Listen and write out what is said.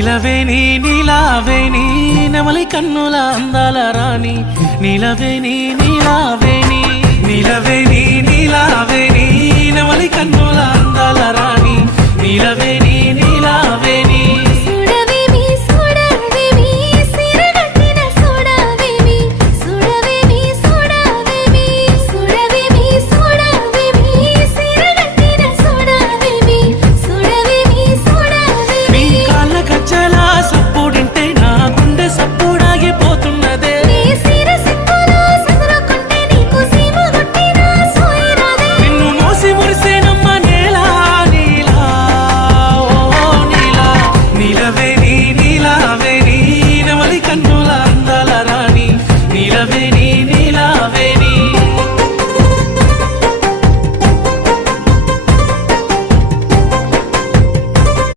నిలవేని నీలావేని నెమలి కన్నుల అందాల రాణి నిలవేని నీలావేని నిలవేని నీలావేని నెమలి కన్నుల అందాల రాణి నిలవేని